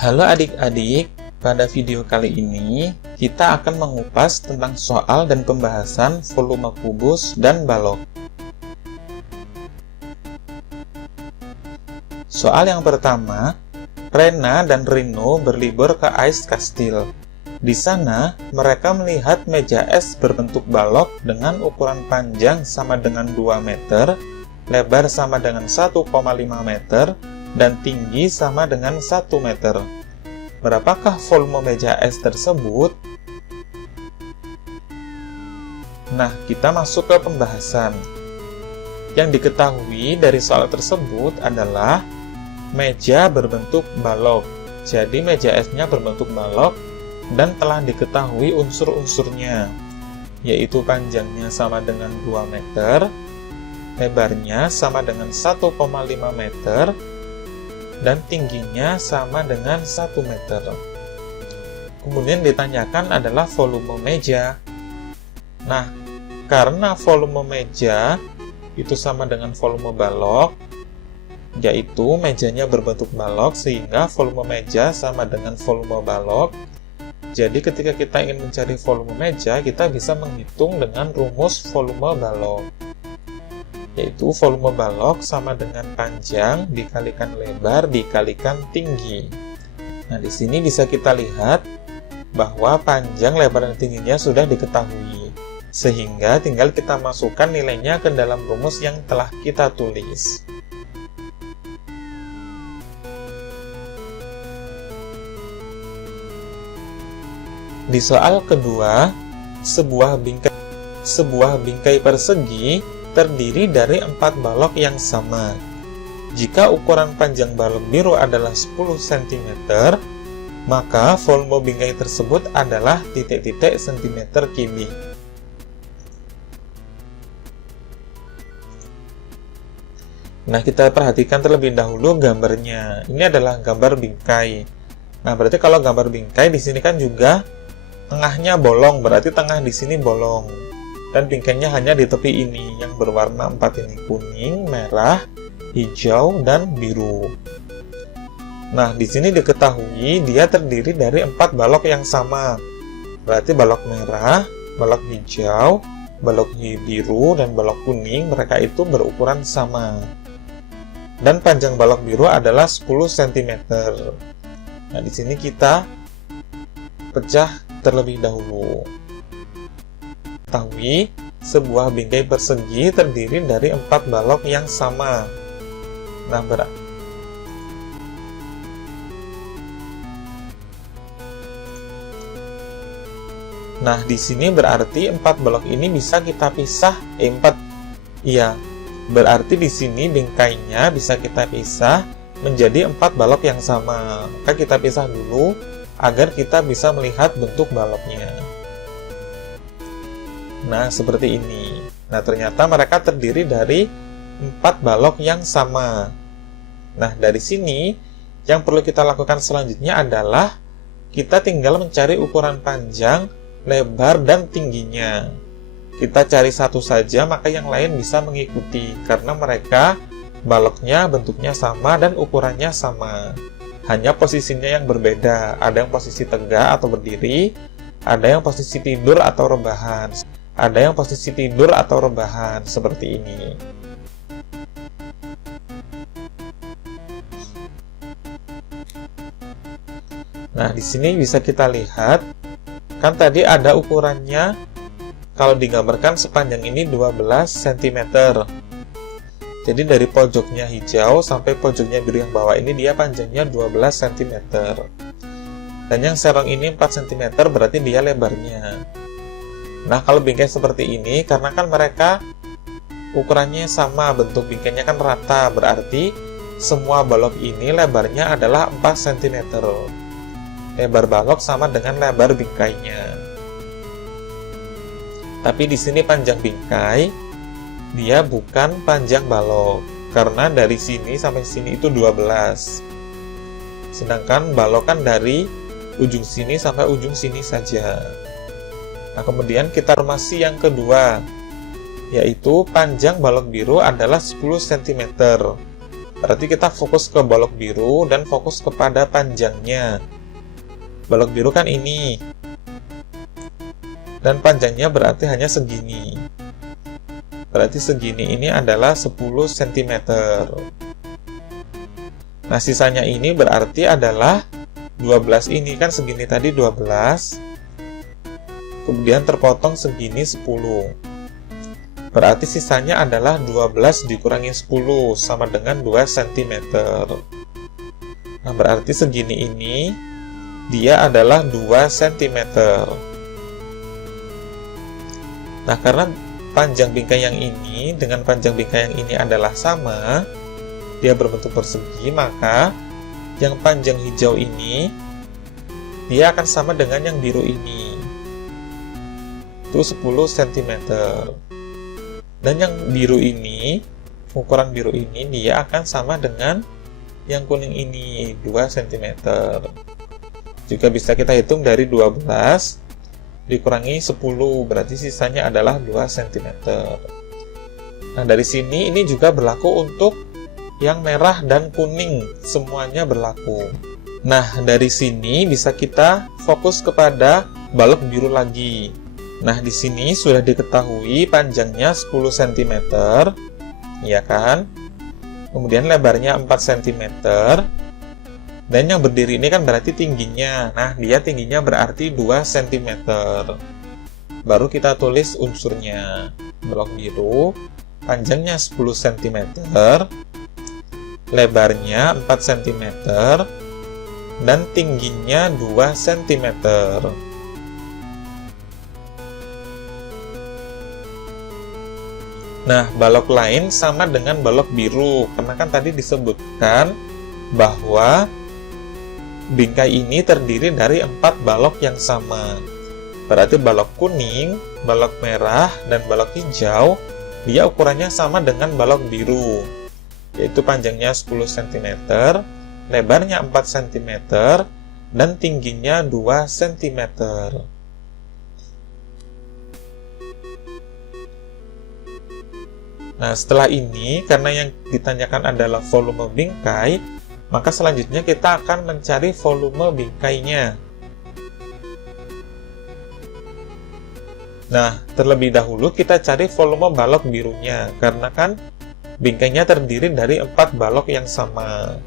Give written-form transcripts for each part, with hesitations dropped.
Halo adik-adik, pada video kali ini kita akan mengupas tentang soal dan pembahasan volume kubus dan balok. Soal yang pertama, Rena dan Rino berlibur ke Ice Castle. Di sana, mereka melihat meja es berbentuk balok dengan ukuran panjang sama dengan 2 meter, lebar sama dengan 1,5 meter, dan tinggi sama dengan 1 meter. Berapakah volume meja es tersebut? Nah, kita masuk ke pembahasan. Yang diketahui dari soal tersebut adalah meja berbentuk balok. Jadi meja esnya berbentuk balok dan telah diketahui unsur-unsurnya, yaitu panjangnya sama dengan 2 meter, lebarnya sama dengan 1,5 meter, dan tingginya sama dengan 1 meter. Kemudian ditanyakan adalah volume meja. Nah, karena volume meja itu sama dengan volume balok, yaitu mejanya berbentuk balok sehingga volume meja sama dengan volume balok. Jadi ketika kita ingin mencari volume meja, kita bisa menghitung dengan rumus volume balok, yaitu volume balok sama dengan panjang dikalikan lebar dikalikan tinggi. Nah, di sini bisa kita lihat bahwa panjang, lebar, dan tingginya sudah diketahui, sehingga tinggal kita masukkan nilainya ke dalam rumus yang telah kita tulis. Di soal kedua, sebuah bingkai persegi terdiri dari 4 balok yang sama. Jika ukuran panjang balok biru adalah 10 cm, maka volume bingkai tersebut adalah titik-titik centimeter kubik. Nah, kita perhatikan terlebih dahulu gambarnya. Ini adalah gambar bingkai. Nah, berarti kalau gambar bingkai di sini kan juga tengahnya bolong, berarti tengah di sini bolong. Dan bingkainya hanya di tepi ini yang berwarna 4 ini, kuning, merah, hijau, dan biru. Nah, di sini diketahui dia terdiri dari 4 balok yang sama. Berarti balok merah, balok hijau, balok biru, dan balok kuning, mereka itu berukuran sama. Dan panjang balok biru adalah 10 cm. Nah, di sini kita pecah terlebih dahulu. Ketahui, sebuah bingkai persegi terdiri dari 4 balok yang sama. Nah, di sini berarti 4 balok ini bisa kita pisah. Berarti di sini bingkainya bisa kita pisah menjadi 4 balok yang sama. Maka kita pisah dulu agar kita bisa melihat bentuk baloknya. Nah, seperti ini. Nah, ternyata mereka terdiri dari 4 balok yang sama. Nah, dari sini, yang perlu kita lakukan selanjutnya adalah kita tinggal mencari ukuran panjang, lebar, dan tingginya. Kita cari satu saja, maka yang lain bisa mengikuti, karena mereka baloknya bentuknya sama dan ukurannya sama. Hanya posisinya yang berbeda. Ada yang posisi tegak atau berdiri, ada yang posisi tidur atau rebahan. Seperti ini. Nah, di sini bisa kita lihat, kan tadi ada ukurannya, kalau digambarkan sepanjang ini 12 cm. Jadi dari pojoknya hijau sampai pojoknya biru yang bawah ini dia panjangnya 12 cm. Dan yang serong ini 4 cm, berarti dia lebarnya. Nah, kalau bingkai seperti ini, karena kan mereka ukurannya sama, bentuk bingkainya kan rata, berarti semua balok ini lebarnya adalah 4 cm. Lebar balok sama dengan lebar bingkainya. Tapi di sini panjang bingkai, dia bukan panjang balok, karena dari sini sampai sini itu 12. Sedangkan balok kan dari ujung sini sampai ujung sini saja. Nah, kemudian kita formasi yang kedua, yaitu panjang balok biru adalah 10 cm. Berarti kita fokus ke balok biru dan fokus kepada panjangnya. Balok biru kan ini. Dan panjangnya berarti hanya segini. Berarti segini ini adalah 10 cm. Nah, sisanya ini berarti adalah 12 ini, kan segini tadi 12. Kemudian terpotong segini 10. Berarti sisanya adalah 12 dikurangi 10 sama dengan 2 cm. Nah, berarti segini ini dia adalah 2 cm. Nah, karena panjang bingkai yang ini dengan panjang bingkai yang ini adalah sama, dia berbentuk persegi, maka yang panjang hijau ini dia akan sama dengan yang biru ini, itu 10 cm. Dan yang biru ini, ukuran biru ini dia akan sama dengan yang kuning ini, 2 cm. Juga bisa kita hitung dari 12 dikurangi 10, berarti sisanya adalah 2 cm. Nah, dari sini ini juga berlaku untuk yang merah dan kuning, semuanya berlaku. Nah, dari sini bisa kita fokus kepada balok biru lagi. Nah, di sini sudah diketahui panjangnya 10 cm, ya kan? Kemudian lebarnya 4 cm. Dan yang berdiri ini kan berarti tingginya. Nah, dia tingginya berarti 2 cm. Baru kita tulis unsurnya. Balok biru, panjangnya 10 cm, lebarnya 4 cm, dan tingginya 2 cm. Nah, balok lain sama dengan balok biru, karena kan tadi disebutkan bahwa bingkai ini terdiri dari 4 balok yang sama. Berarti balok kuning, balok merah, dan balok hijau, dia ukurannya sama dengan balok biru, yaitu panjangnya 10 cm, lebarnya 4 cm, dan tingginya 2 cm. Nah, setelah ini, karena yang ditanyakan adalah volume bingkai, maka selanjutnya kita akan mencari volume bingkainya. Nah, terlebih dahulu kita cari volume balok birunya, karena kan bingkainya terdiri dari 4 balok yang sama.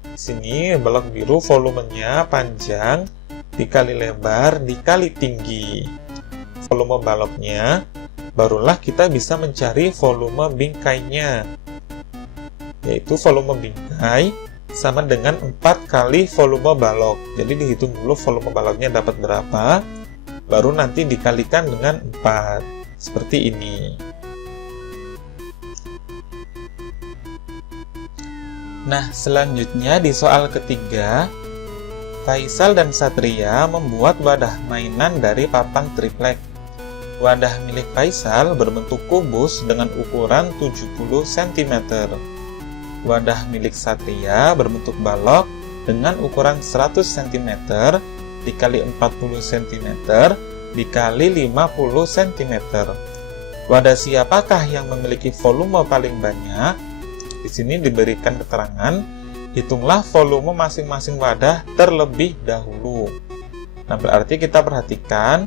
Di sini balok biru volumenya panjang dikali lebar dikali tinggi. Volume baloknya, barulah kita bisa mencari volume bingkainya. Yaitu volume bingkai sama dengan 4 kali volume balok. Jadi dihitung dulu volume baloknya dapat berapa, baru nanti dikalikan dengan 4. Seperti ini. Nah, selanjutnya di soal ketiga, Faisal dan Satria membuat wadah mainan dari papan triplek. Wadah milik Faisal berbentuk kubus dengan ukuran 70 cm. Wadah milik Satria berbentuk balok dengan ukuran 100 cm dikali 40 cm dikali 50 cm. Wadah siapakah yang memiliki volume paling banyak? Di sini diberikan keterangan, hitunglah volume masing-masing wadah terlebih dahulu. Nah, berarti kita perhatikan,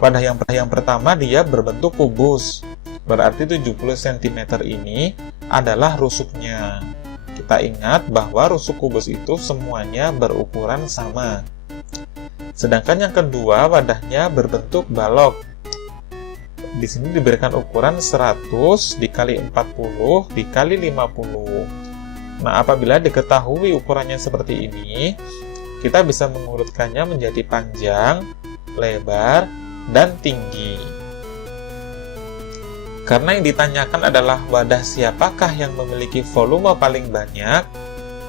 wadah yang pertama dia berbentuk kubus. Berarti 70 cm ini adalah rusuknya. Kita ingat bahwa rusuk kubus itu semuanya berukuran sama. Sedangkan yang kedua, wadahnya berbentuk balok. Di sini diberikan ukuran 100 dikali 40 dikali 50. Nah, apabila diketahui ukurannya seperti ini, kita bisa mengurutkannya menjadi panjang, lebar, dan tinggi. Karena yang ditanyakan adalah wadah siapakah yang memiliki volume paling banyak,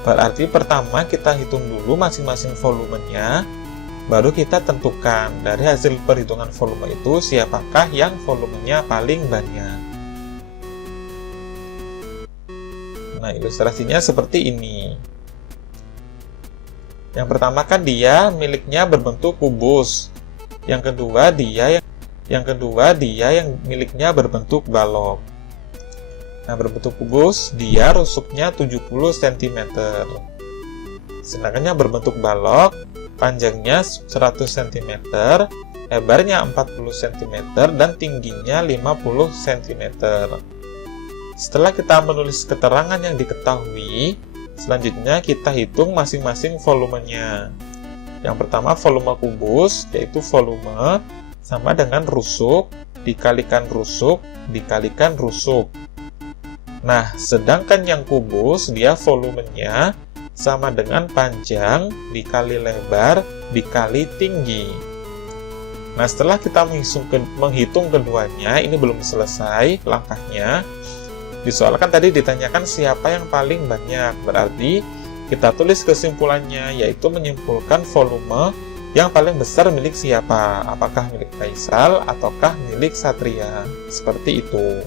berarti pertama kita hitung dulu masing-masing volumenya, baru kita tentukan dari hasil perhitungan volume itu siapakah yang volumenya paling banyak. Nah, ilustrasinya seperti ini. Yang pertama kan dia miliknya berbentuk kubus. Yang kedua dia yang miliknya berbentuk balok. Nah, berbentuk kubus, dia rusuknya 70 cm. Sedangkan yang berbentuk balok, panjangnya 100 cm, lebarnya 40 cm, dan tingginya 50 cm. Setelah kita menulis keterangan yang diketahui, selanjutnya kita hitung masing-masing volumenya. Yang pertama volume kubus, yaitu volume sama dengan rusuk dikalikan rusuk dikalikan rusuk. Nah, sedangkan yang kubus, dia volumenya sama dengan panjang dikali lebar dikali tinggi. Nah, setelah kita menghitung keduanya, ini belum selesai langkahnya. Disoalkan tadi ditanyakan siapa yang paling banyak, berarti kita tulis kesimpulannya, yaitu menyimpulkan volume yang paling besar milik siapa, apakah milik Faisal ataukah milik Satria, seperti itu.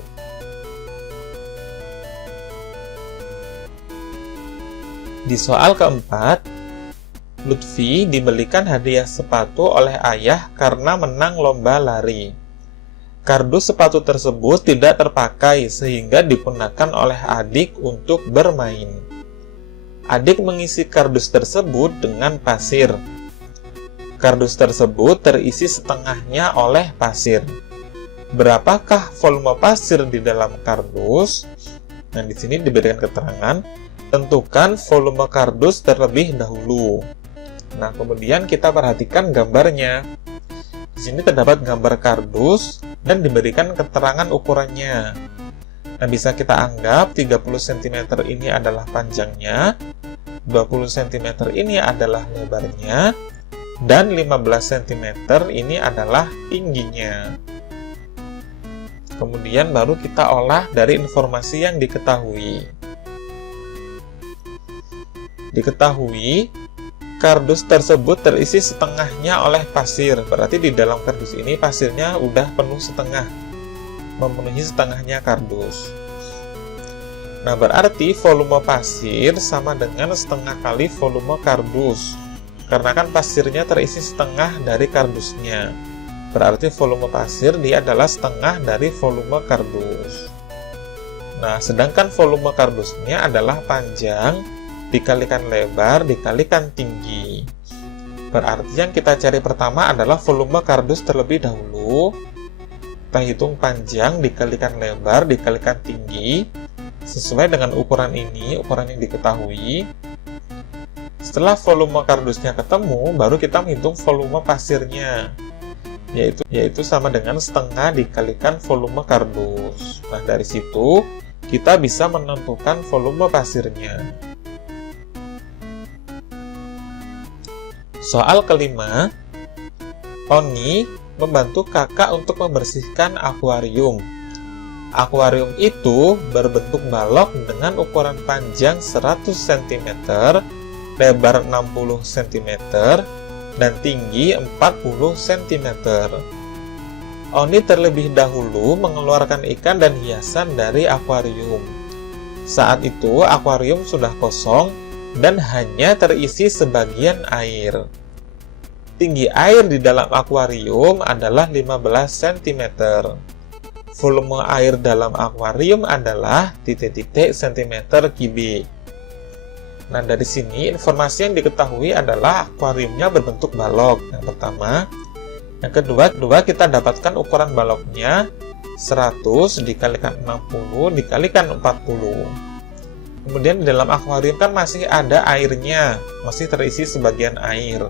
Di soal keempat, Lutfi dibelikan hadiah sepatu oleh ayah karena menang lomba lari. Kardus sepatu tersebut tidak terpakai sehingga digunakan oleh adik untuk bermain. Adik mengisi kardus tersebut dengan pasir. Kardus tersebut terisi setengahnya oleh pasir. Berapakah volume pasir di dalam kardus? Nah, di sini diberikan keterangan, tentukan volume kardus terlebih dahulu. Nah, kemudian kita perhatikan gambarnya. Di sini terdapat gambar kardus dan diberikan keterangan ukurannya. Nah, bisa kita anggap 30 cm ini adalah panjangnya, 20 cm ini adalah lebarnya, dan 15 cm ini adalah tingginya. Kemudian baru kita olah dari informasi yang diketahui. Diketahui, kardus tersebut terisi setengahnya oleh pasir. Berarti di dalam kardus ini pasirnya udah penuh setengah, memenuhi setengahnya kardus. Nah, berarti volume pasir sama dengan setengah kali volume kardus. Karena kan pasirnya terisi setengah dari kardusnya. Berarti volume pasir dia adalah setengah dari volume kardus. Nah, sedangkan volume kardusnya adalah panjang dikalikan lebar dikalikan tinggi. Berarti yang kita cari pertama adalah volume kardus terlebih dahulu. Kita hitung panjang dikalikan lebar dikalikan tinggi sesuai dengan ukuran ini, ukuran yang diketahui. Setelah volume kardusnya ketemu, baru kita menghitung volume pasirnya, yaitu sama dengan setengah dikalikan volume kardus. Nah, dari situ kita bisa menentukan volume pasirnya. Soal kelima, Oni membantu kakak untuk membersihkan akuarium. Akuarium itu berbentuk balok dengan ukuran panjang 100 cm, lebar 60 cm, dan tinggi 40 cm. Oni terlebih dahulu mengeluarkan ikan dan hiasan dari akuarium. Saat itu akuarium sudah kosong dan hanya terisi sebagian air. Tinggi air di dalam akuarium adalah 15 cm. Volume air dalam akuarium adalah titik-titik centimeter kubik. Nah, dari sini informasi yang diketahui adalah akuariumnya berbentuk balok. Yang pertama. Yang kedua kita dapatkan ukuran baloknya 100 dikalikan 60 dikalikan 40. Kemudian di dalam akuarium kan masih ada airnya, masih terisi sebagian air.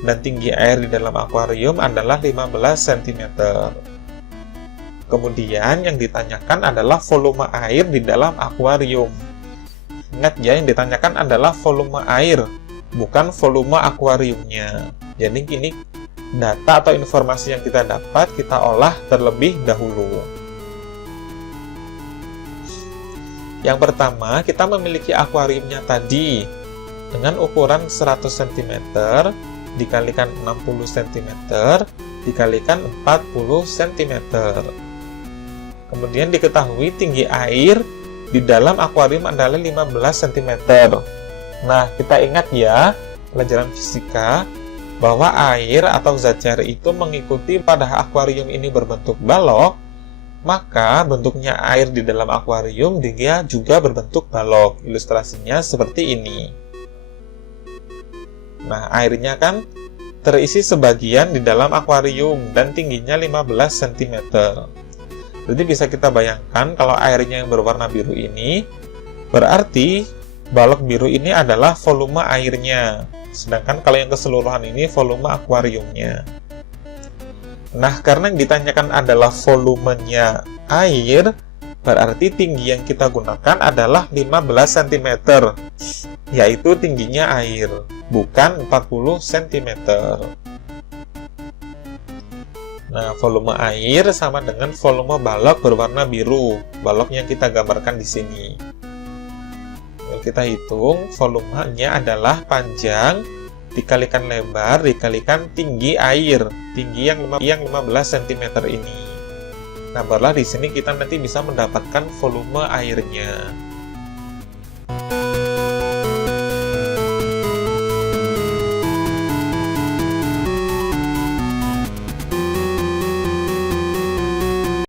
Dan tinggi air di dalam akuarium adalah 15 cm. Kemudian yang ditanyakan adalah volume air di dalam akuarium. Ingat ya, yang ditanyakan adalah volume air, bukan volume akuariumnya. Jadi ini data atau informasi yang kita dapat, kita olah terlebih dahulu. Yang pertama, kita memiliki akuariumnya tadi dengan ukuran 100 cm dikalikan 60 cm dikalikan 40 cm. Kemudian diketahui tinggi air di dalam akuarium adalah 15 cm. Nah, kita ingat ya, pelajaran fisika, bahwa air atau zat cair itu mengikuti pada akuarium ini berbentuk balok, maka bentuknya air di dalam akuarium dia juga berbentuk balok. Ilustrasinya seperti ini. Nah, airnya kan terisi sebagian di dalam akuarium dan tingginya 15 cm. Jadi bisa kita bayangkan kalau airnya yang berwarna biru ini, berarti balok biru ini adalah volume airnya. Sedangkan kalau yang keseluruhan ini volume akuariumnya. Nah, karena yang ditanyakan adalah volumenya air, berarti tinggi yang kita gunakan adalah 15 cm, yaitu tingginya air, bukan 40 cm. Nah, volume air sama dengan volume balok berwarna biru, balok yang kita gambarkan di sini. Kita hitung, volumenya adalah panjang dikalikan lebar dikalikan tinggi air, tinggi yang 15 cm ini. Nah, barulah di sini kita nanti bisa mendapatkan volume airnya.